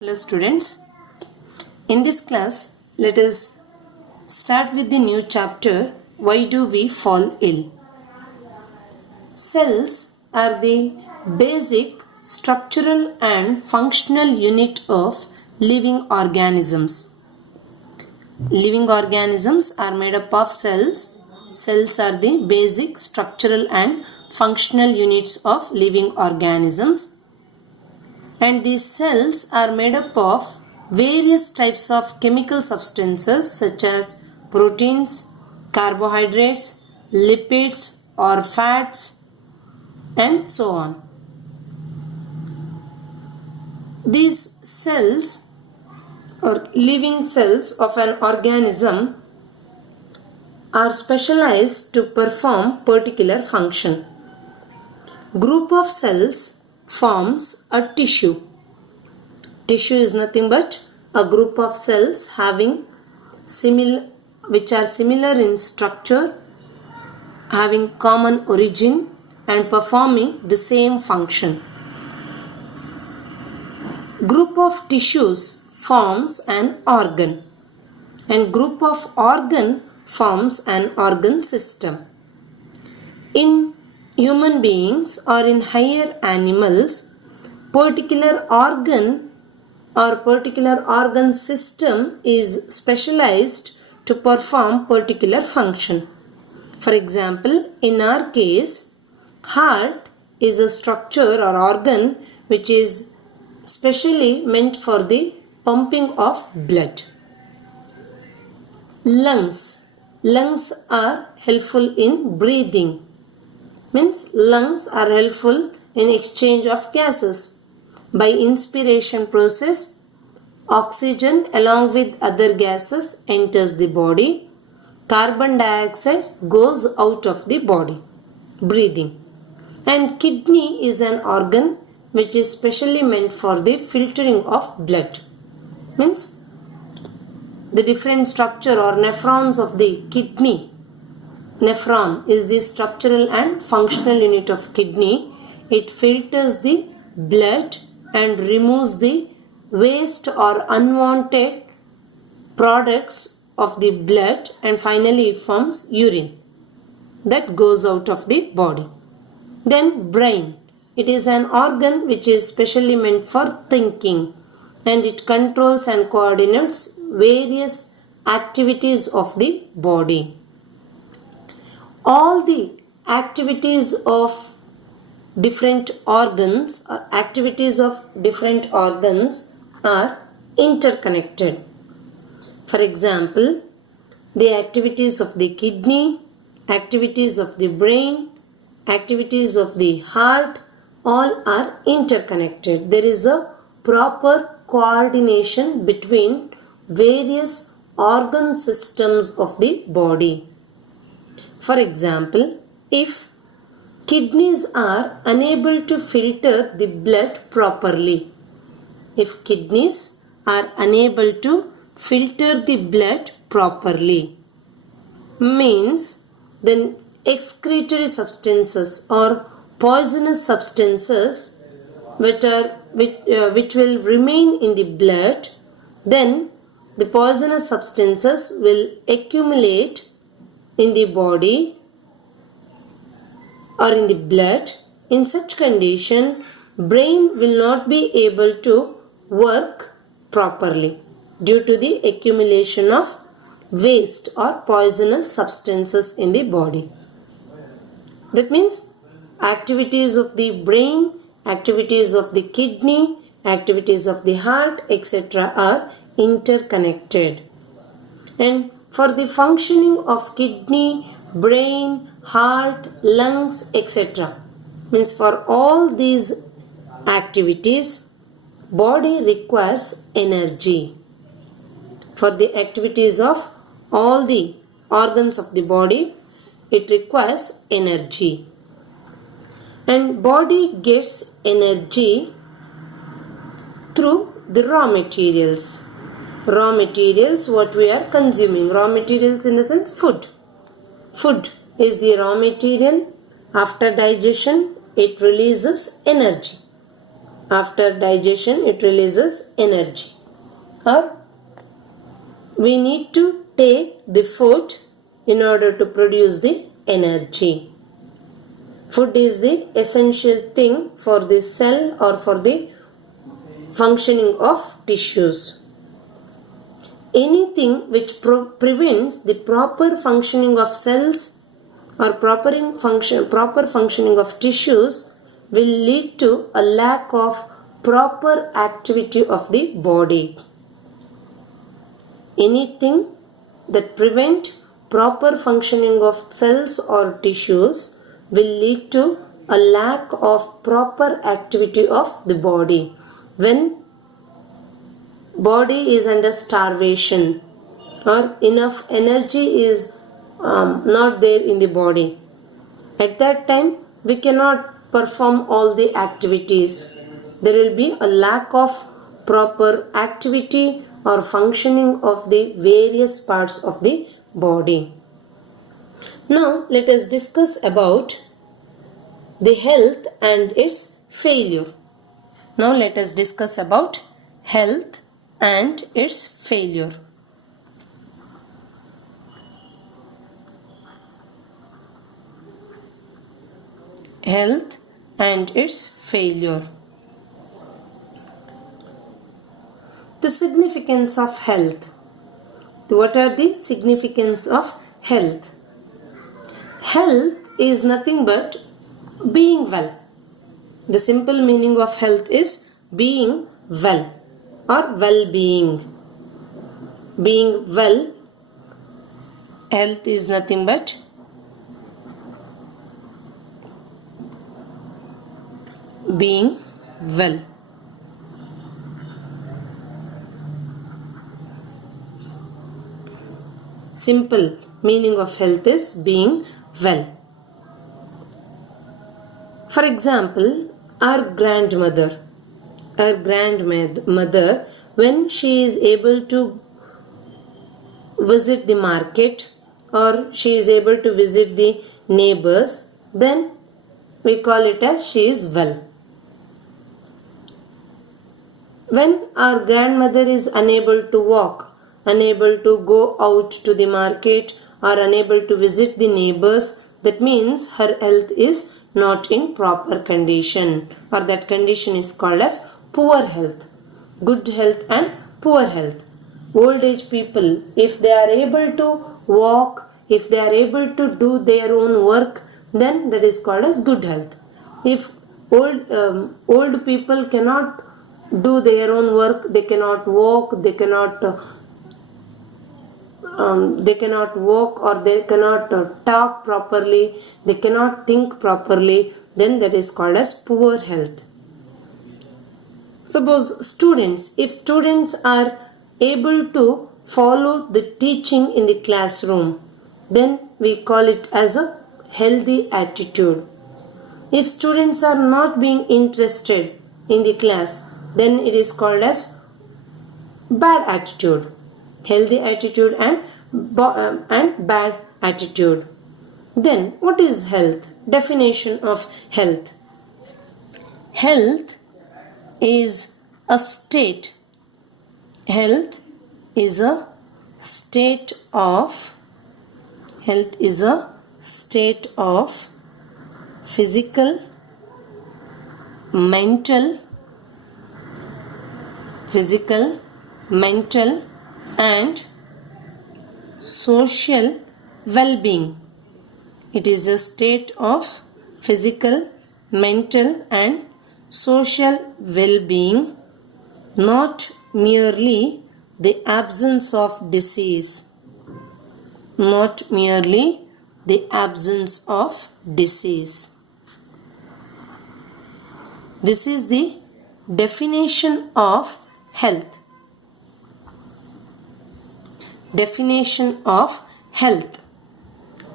Hello students, in this class let us start with the new chapter, Why do we fall ill? Cells are the basic structural and functional unit of living organisms. Living organisms are made up of cells. Cells are the basic structural and functional units of living organisms. And these cells are made up of various types of chemical substances such as proteins, carbohydrates, lipids or fats, and so on. These cells or living cells of an organism are specialized to perform particular function. Group of cells forms a tissue. Tissue is nothing but a group of cells which are similar in structure, having common origin and performing the same function. Group of tissues forms an organ, and group of organ forms an organ system. In human beings or in higher animals, particular organ or particular organ system is specialized to perform particular function. For example, in our case, heart is a structure or organ which is specially meant for the pumping of blood. Lungs are helpful in breathing. Means lungs are helpful in exchange of gases. By inspiration process, oxygen along with other gases enters the body. Carbon dioxide goes out of the body. Breathing. And kidney is an organ which is specially meant for the filtering of blood. Means the different structure or nephrons of the kidney. Nephron is the structural and functional unit of kidney. It filters the blood and removes the waste or unwanted products of the blood, and finally it forms urine that goes out of the body. Then brain. It is an organ which is specially meant for thinking, and it controls and coordinates various activities of the body. All the activities of different organs or activities of different organs are interconnected. For example, the activities of the kidney, activities of the brain, activities of the heart, all are interconnected. There is a proper coordination between various organ systems of the body. For example, if kidneys are unable to filter the blood properly, means then excretory substances or poisonous substances which will remain in the blood, then the poisonous substances will accumulate in the body or in the blood. In such condition, brain will not be able to work properly due to the accumulation of waste or poisonous substances in the body. That means activities of the brain, activities of the kidney, activities of the heart, etc. are interconnected. And for the functioning of kidney, brain, heart, lungs, etc. means for all these activities, body requires energy. For the activities of all the organs of the body, it requires energy. And body gets energy through the raw materials. Raw materials, what we are consuming. Raw materials in the sense food. Food is the raw material. After digestion, it releases energy. After digestion, it releases energy. Or we need to take the food in order to produce the energy. Food is the essential thing for the cell or for the functioning of tissues. Anything which prevents the proper functioning of cells or proper functioning of tissues will lead to a lack of proper activity of the body. Anything that prevent proper functioning of cells or tissues will lead to a lack of proper activity of the body. When body is under starvation or enough energy is not there in the body, at that time we cannot perform all the activities. There will be a lack of proper activity or functioning of the various parts of the body. Now let us discuss about the health and its failure. Now let us discuss about health and its failure. Health and its failure. The significance of health. What are the significance of health? Health is nothing but being well. The simple meaning of health is being well or well-being. Being well, health is nothing but being well. Simple meaning of health is being well. For example, our grandmother, when she is able to visit the market or she is able to visit the neighbors, then we call it as she is well. When our grandmother is unable to walk, unable to go out to the market or unable to visit the neighbors, that means her health is not in proper condition, or that condition is called as poor health. Good health and poor health. Old age people, if they are able to walk, if they are able to do their own work, then that is called as good health. If old people cannot do their own work, they cannot walk, they cannot walk or they cannot talk properly, they cannot think properly, then that is called as poor health. Suppose students, if students are able to follow the teaching in the classroom, then we call it as a healthy attitude. If students are not being interested in the class, then it is called as bad attitude. Healthy attitude and bad attitude. Then what is health? Definition of health. Health is a state. Health is a state of physical, mental and social well-being. It is a state of physical, mental and social well-being, not merely the absence of disease. Not merely the absence of disease. This is the definition of health. Definition of health.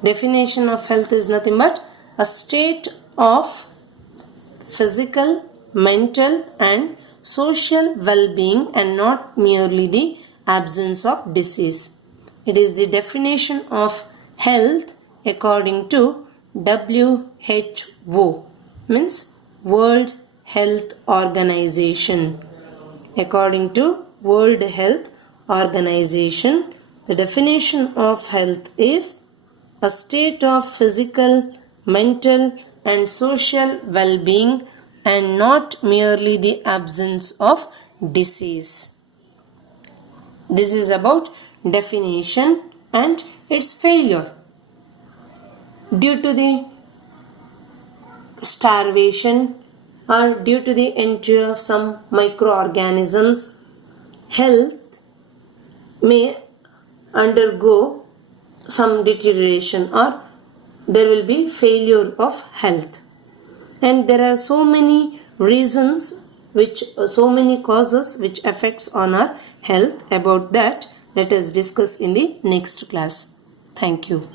Definition of health is nothing but a state of physical, mental and social well-being and not merely the absence of disease. It is the definition of health according to WHO, means World Health Organization. According to World Health Organization, the definition of health is a state of physical, mental, and social well-being, and not merely the absence of disease. This is about definition and its failure. Due to the starvation or due to the entry of some microorganisms, health may undergo some deterioration or there will be failure of health. And there are so many reasons so many causes which affects on our health. About that, let us discuss in the next class. Thank you.